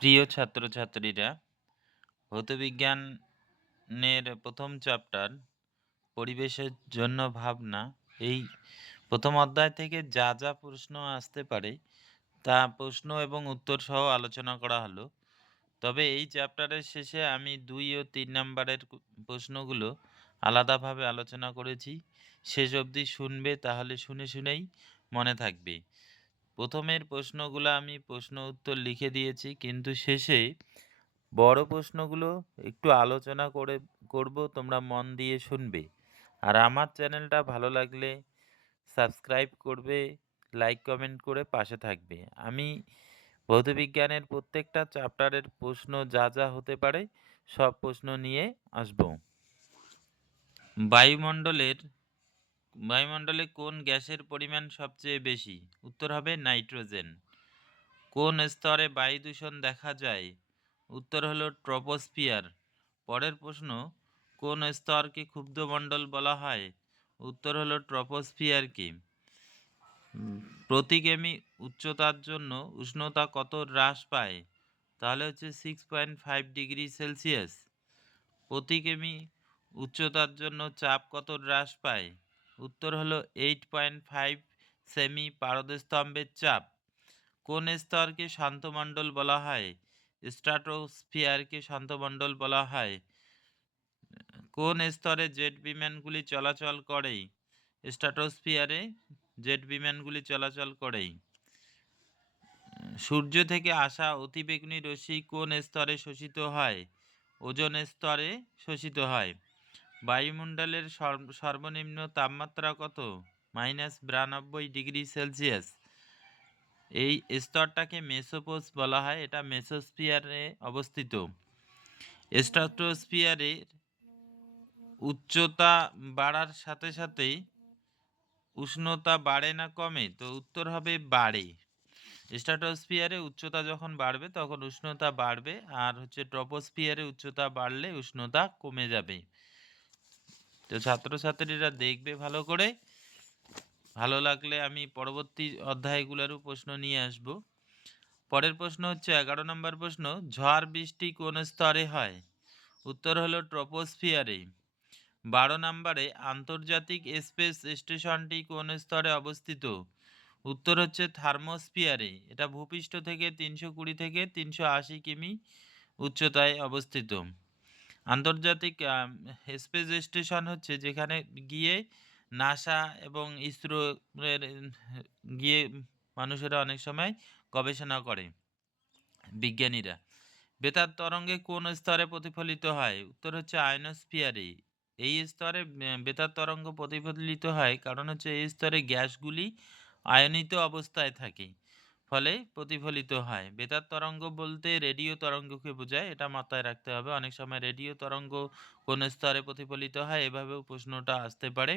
প্রিয় ছাত্রছাত্রীরা, ভৌতবিজ্ঞানের প্রথম চ্যাপ্টার পরিবেশের জন্য ভাবনা, এই প্রথম অধ্যায় থেকে যা যা প্রশ্ন আসতে পারে, তা প্রশ্ন এবং উত্তর সহ আলোচনা করা হলো। তবে এই চ্যাপ্টারের শেষে আমি দুই ও তিন নাম্বারের প্রশ্নগুলো আলাদাভাবে আলোচনা করেছি। শেষ অবধি শুনবে, তাহলে শুনে শুনেই মনে থাকবে। প্রথমের প্রশ্নগুলো আমি প্রশ্ন উত্তর লিখে দিয়েছি। কিন্তু শেষে বড় প্রশ্নগুলো একটু আলোচনা করে, করব, তোমরা মন দিয়ে শুনবে। আর আমার চ্যানেলটা ভালো লাগলে সাবস্ক্রাইব করবে, লাইক, কমেন্ট করে পাশে থাকবে। আমি ভৌতবিজ্ঞানের প্রত্যেকটা চ্যাপ্টারের প্রশ্ন যা যা হতে পারে সব প্রশ্ন নিয়ে আসব। বায়ুমণ্ডলের বায়ুমণ্ডলে কোন গ্যাসের পরিমাণ সবচেয়ে বেশি? উত্তর হবে নাইট্রোজেন। কোন স্তরে বায়ু দূষণ দেখা যায়? উত্তর হলো ট্রপোস্ফিয়ার। পরের প্রশ্ন, কোন স্তরকে ক্ষুব্ধমণ্ডল বলা হয়? উত্তর হলো ট্রপোস্ফিয়ারকে। প্রতি কেমি উচ্চতার জন্য উষ্ণতা কত হ্রাস পায়? তাহলে হচ্ছে six point five degree celsius. প্রতি কেমি উচ্চতার জন্য চাপ কত হ্রাস পায়? উত্তর হলো এইট পয়েন্ট ফাইভ সেমি পারদস্তম্ভের চাপ। কোন স্তরকে শান্তমণ্ডল বলা হয়? স্ট্রাটোস্ফিয়ারকে শান্তমণ্ডল বলা হয়। কোন স্তরে জেট বিমানগুলি চলাচল করে স্ট্রাটোস্ফিয়ারে জেট বিমানগুলি চলাচল করে সূর্য থেকে আসা অতিবেগুনি রশ্মি কোন স্তরে শোষিত হয়? ওজন স্তরে শোষিত হয়। বায়ুমণ্ডলের সর্বনিম্ন তাপমাত্রা কত? মাইনাস বিরানব্বই ডিগ্রি সেলসিয়াস। এই স্তরটাকে মেসোপোস বলা হয়, এটা মেসোস্ফিয়ারে অবস্থিত। স্ট্রাটোস্ফিয়ারের উচ্চতা বাড়ার সাথে সাথে উষ্ণতা বাড়ে না কমে, তো উত্তর হবে বাড়ে। স্ট্রাটোস্ফিয়ারে উচ্চতা যখন বাড়বে, তখন উষ্ণতা বাড়বে, আর হচ্ছে ট্রপোস্ফিয়ারে উচ্চতা বাড়লে উষ্ণতা কমে যাবে। তো ছাত্রছাত্রীরা দেখবে ভালো করে। ভালো লাগলে আমি পরবর্তী অধ্যায়গুলোরও প্রশ্ন নিয়ে আসব। পরের প্রশ্ন হচ্ছে, এগারো নম্বর প্রশ্ন, ঝড় বৃষ্টি কোন স্তরে হয়? উত্তর হলো ট্রপোস্ফিয়ারে। বারো নম্বরে, আন্তর্জাতিক স্পেস স্টেশনটি কোন স্তরে অবস্থিত? উত্তর হচ্ছে থার্মোস্ফিয়ারে। এটা ভূপৃষ্ঠ থেকে তিনশো কুড়ি থেকে তিনশো আশি কিমি উচ্চতায় অবস্থিত। আন্তর্জাতিক স্পেস স্টেশন হচ্ছে যেখানে গিয়ে নাসা এবং ইসরোর গিয়ে মানুষেরা অনেক সময় গবেষণা করে, বিজ্ঞানীরা। বেতার তরঙ্গে কোন স্তরে প্রতিফলিত হয়? উত্তর হচ্ছে আয়নোস্ফিয়ারে এই স্তরে বেতার তরঙ্গ প্রতিফলিত হয় কারণ হচ্ছে এই স্তরে গ্যাসগুলি আয়নিত অবস্থায় থাকে। ফলে প্রতিফলিত হয়। বেতার তরঙ্গ বলতে রেডিও তরঙ্গকে বোঝায়। এটা মাথায় রাখতে হবে। অনেক সময় রেডিও তরঙ্গ কোন স্তরে প্রতিফলিত হয়, এভাবেও প্রশ্নটা আসতে পারে।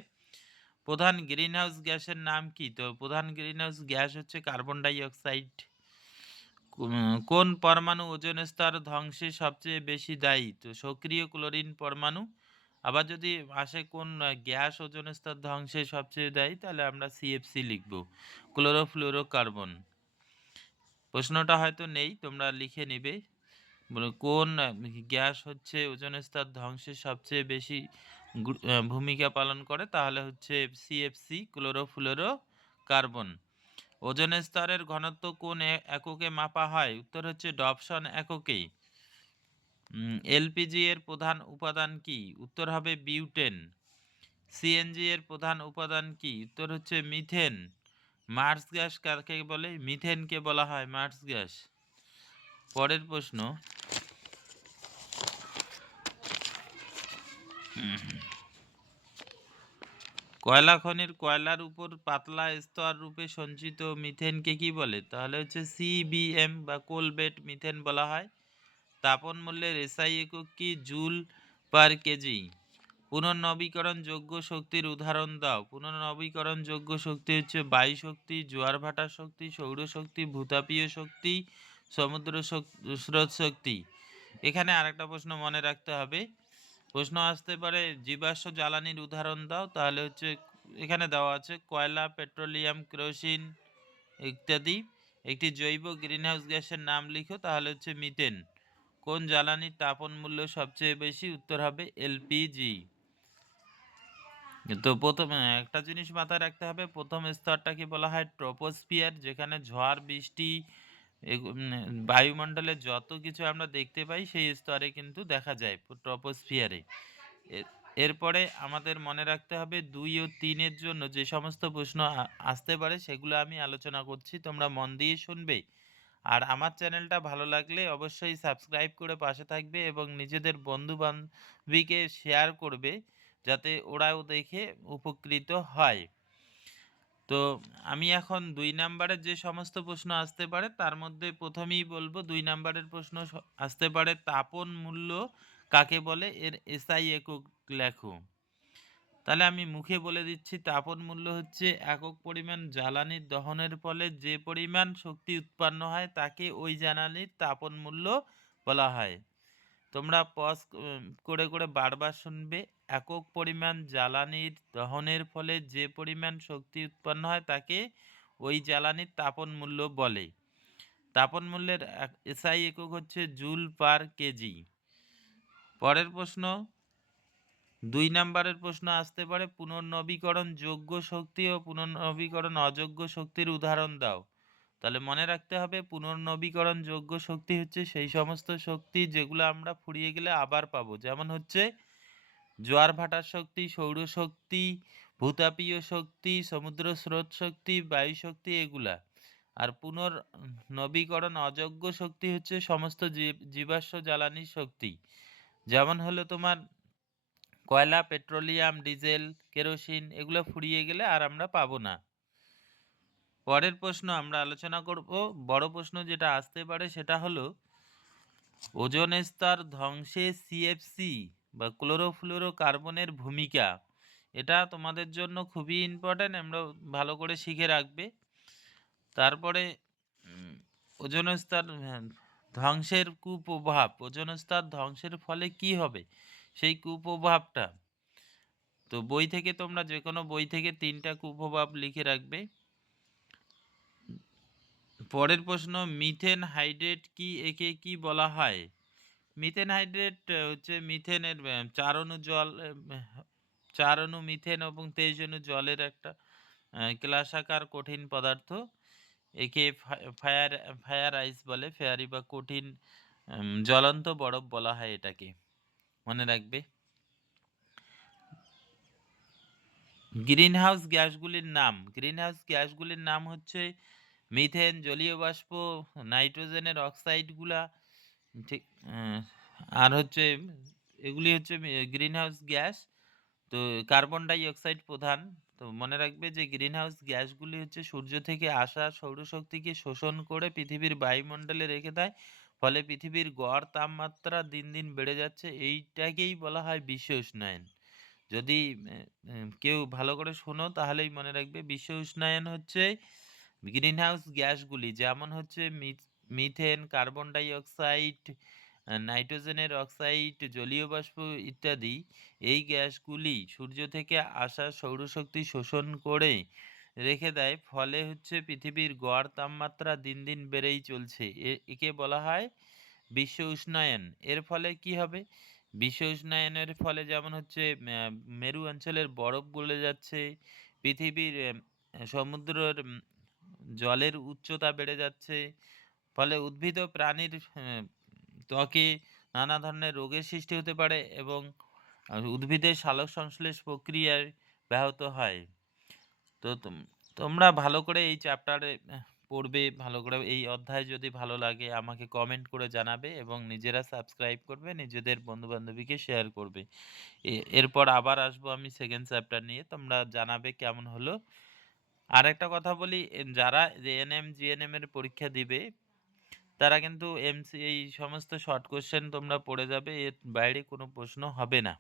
প্রধান গ্রিনহাউস গ্যাসের নাম কি? তো প্রধান গ্রিনহাউস গ্যাস হচ্ছে কার্বন ডাই অক্সাইড কোন পরমাণু ওজন স্তর ধ্বংসে সবচেয়ে বেশি দায়ী? তো সক্রিয় ক্লোরিন পরমাণু। আবার যদি আসে কোন গ্যাস ওজন স্তর ধ্বংসে সবচেয়ে দায়ী, তাহলে আমরা সিএফসি লিখব। ক্লোরোফ্লোরোকার্বন। প্রশ্নটা হয়তো নেই, তোমরা লিখে নেবে। কোন গ্যাস হচ্ছে ওজন স্তর ধ্বংসের সবচেয়ে বেশি ভূমিকা পালন করে, তাহলে হচ্ছে সিএফসি ক্লোরোফ্লোরো কার্বন ওজন স্তরের ঘনত্ব কোন এককে মাপা হয়? উত্তর হচ্ছে ডপসন এককেই। এলপিজি এর প্রধান উপাদান কি? উত্তর হবে বিউটেন। সিএনজি এর প্রধান উপাদান কি? উত্তর হচ্ছে মিথেন। মার্স গ্যাস কাকে বলে? মিথেনকে বলা হয় মার্স গ্যাস? পরের প্রশ্ন। কয়লা খনির কয়লার উপর পাতলা স্তর রূপে সঞ্চিত মিথেনকে কি বলে? তাহলে হচ্ছে সিবিএম বা কোলবেট মিথেন বলা হয়। তাপন মূল্যের এসআই একক কি? Joule per kg. পুনর্নবীকরণ যোগ্য শক্তির উদাহরণ দাও। পুনর্নবীকরণযোগ্য শক্তি হচ্ছে বায়ু শক্তি, জোয়ার ভাটা শক্তি সৌরশক্তি ভূতাপীয় শক্তি, সমুদ্র স্রোত শক্তি। এখানে আরেকটা প্রশ্ন মনে রাখতে হবে। প্রশ্ন আসতে পারে, জীবাশ্ম জ্বালানির উদাহরণ দাও। তাহলে হচ্ছে এখানে দেওয়া আছে, কয়লা, পেট্রোলিয়াম, কেরোসিন ইত্যাদি। একটি জৈব গ্রিনহাউস গ্যাসের নাম লিখো, তাহলে হচ্ছে মিথেন। কোন জ্বালানির তাপন মূল্য সবচেয়ে বেশি? উত্তর হবে, এলপিজি। তো প্রথমে একটা জিনিস মাথায় রাখতে হবে। প্রথম স্তরটাকে বলা হয়? ট্রপোস্ফিয়ার, যেখানে ঝড়, বৃষ্টি বায়ুমণ্ডলে যত কিছু আমরা দেখতে পাই, সেই স্তরে কিন্তু দেখা যায় ট্রপোস্ফিয়ারে। এর- এরপরে আমাদের মনে রাখতে হবে দুই ও তিনের জন্য যে সমস্ত প্রশ্ন আসতে পারে, সেগুলো আমি আলোচনা করছি, তোমরা মন দিয়ে শুনবে। আর আমার চ্যানেলটা ভালো লাগলে অবশ্যই সাবস্ক্রাইব করে পাশে থাকবে এবং নিজেদের বন্ধু বান্ধবীকে শেয়ার করবে। যাতে ওরাও দেখে উপকৃত হয়। তো আমি এখন দুই নাম্বারের যে সমস্ত প্রশ্ন আসতে পারে, তার মধ্যে প্রথমেই বলব দুই নাম্বারের প্রশ্ন আসতে পারে তাপন মূল্য কাকে বলে? এর এসআই একক লেখো। তাহলে আমি মুখে বলে দিচ্ছি, তাপন মূল্য হচ্ছে একক পরিমাণ জ্বালানির দহনের ফলে যে পরিমাণ শক্তি উৎপন্ন হয়, তাকে ওই জ্বালানির তাপন মূল্য বলা হয়। তোমরা পজ করে করে বারবার শুনবে একক পরিমাণ জ্বালানির দহনের ফলে যে পরিমাণ শক্তি উৎপন্ন হয় তাকে ওই জ্বালানির তাপন মূল্য বলে। তাপন মূল্যের এসআই একক হচ্ছে জুল পার কেজি। পরের প্রশ্ন, দুই নাম্বারের প্রশ্ন আসতে পারে, পুনর্নবীকরণ যোগ্য শক্তি ও পুনর্নবীকরণ অযোগ্য শক্তির উদাহরণ দাও। তাহলে মনে রাখতে হবে পুনর্নবীকরণ যোগ্য শক্তি হচ্ছে সেই সমস্ত শক্তি যেগুলো আমরা ফুরিয়ে গেলে আবার পাবো। যেমন হচ্ছে জোয়ার ভাটার শক্তি সৌরশক্তি ভূতাপীয় শক্তি, সমুদ্র স্রোত শক্তি, বায়ু শক্তি এগুলা। আর পুনর্নবীকরণ অযোগ্য শক্তি হচ্ছে সমস্ত জীব- জীবাশ্ম জ্বালানি শক্তি। যেমন হলো তোমার কয়লা, পেট্রোলিয়াম, ডিজেল, কেরোসিন এগুলো ফুরিয়ে গেলে আর আমরা পাবো না। পরের প্রশ্ন আমরা আলোচনা করব। বড় প্রশ্ন যেটা আসতে পারে সেটা হলো ওজোন স্তর ধ্বংসে সিএফসি বা ক্লোরোফ্লোরো কার্বনের ভূমিকা এটা তোমাদের জন্য খুবই ইম্পর্ট্যান্ট আমরা ভালো করে শিখে রাখবে। তারপরে ওজোন স্তর হ্যাঁ, ধ্বংসের কুপ্রভাব ওজোন স্তর ধ্বংসের ফলে কি হবে? সেই কুপ্রভাবটা। তো বই থেকে তোমরা যে কোনো বই থেকে তিনটা কুপ্রভাব লিখে রাখবে। পরের প্রশ্ন মিথেন হাইড্রেট কি একে কি বলা হয়? মিথেন হাইড্রেট হচ্ছে মিথেনের আহ, চার অণু জল আহ, চার অণু মিথেন এবং তেইশ অণু জলের একটা ক্লাসাকার কঠিন পদার্থ। একে ফায়ার ফায়ার আইস বলে ফেয়ারি বা কঠিন জ্বলন্ত বরফ বলা হয় এটাকে। মনে রাখবে? গ্রিনহাউস গ্যাসগুলির নাম। গ্রিনহাউস গ্যাসগুলির নাম হচ্ছে মিথেন, জলীয় বাষ্প, নাইট্রোজেনের অক্সাইডগুলা ঠিক আর হচ্ছে এগুলি হচ্ছে গ্রিনহাউস গ্যাস, তো কার্বন ডাই অক্সাইড প্রধান। তো মনে রাখবে যে গ্রিনহাউস গ্যাসগুলি হচ্ছে সূর্য থেকে আসা সৌরশক্তিকে শোষণ করে পৃথিবীর বায়ুমণ্ডলে রেখে দেয়, ফলে পৃথিবীর গড় তাপমাত্রা দিন দিন বেড়ে যাচ্ছে। এইটাকেই বলা হয় বিশ্ব উষ্ণায়ন। যদি কেউ ভালো করে শোনো, তাহলেই মনে রাখবে বিশ্ব উষ্ণায়ন হচ্ছে গ্রিনহাউস গ্যাসগুলি যেমন হচ্ছে meth- methane carbon dioxide নাইট্রোজেনের অক্সাইড, জলীয় বাষ্প ইত্যাদি, এই গ্যাসগুলি সূর্য থেকে আসা সৌরশক্তি শোষণ করে রেখে দেয়। ফলে হচ্ছে পৃথিবীর গড় তাপমাত্রা দিন দিন বেড়েই চলছে। একে বলা হয় বিশ্ব উষ্ণায়ন। এর ফলে কি হবে? বিশ্ব উষ্ণায়নের ফলে যেমন হচ্ছে মেরু অঞ্চলের বরফ গলে যাচ্ছে, পৃথিবীর সমুদ্রের জলের উচ্চতা বেড়ে যাচ্ছে। ফলে উদ্ভিদ ও প্রাণীর ত্বকে নানা ধরনের রোগের সৃষ্টি হতে পারে এবং উদ্ভিদের সালোক সংশ্লেষ প্রক্রিয়ায় ব্যাহত হয়। তো তোমরা ভালো করে এই চ্যাপ্টারে পড়বে, ভালো করে এই অধ্যায় যদি ভালো লাগে আমাকে কমেন্ট করে জানাবে এবং নিজেরা সাবস্ক্রাইব করবে, নিজেদের বন্ধু বান্ধবীকে শেয়ার করবে এরপর আবার আসব আমি সেকেন্ড চ্যাপ্টার নিয়ে, তোমরা জানাবে কেমন হলো। আর একটা কথা বলি যারা এনএম জিএনএম এর পরীক্ষা দিবে, তারা কিন্তু এমসি এই সমস্ত শর্ট কোশ্চেন তোমরা পড়ে যাবে, এর বাইরে কোনো প্রশ্ন হবে না।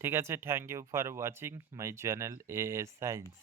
ঠিক আছে? Thank you for watching my channel A S science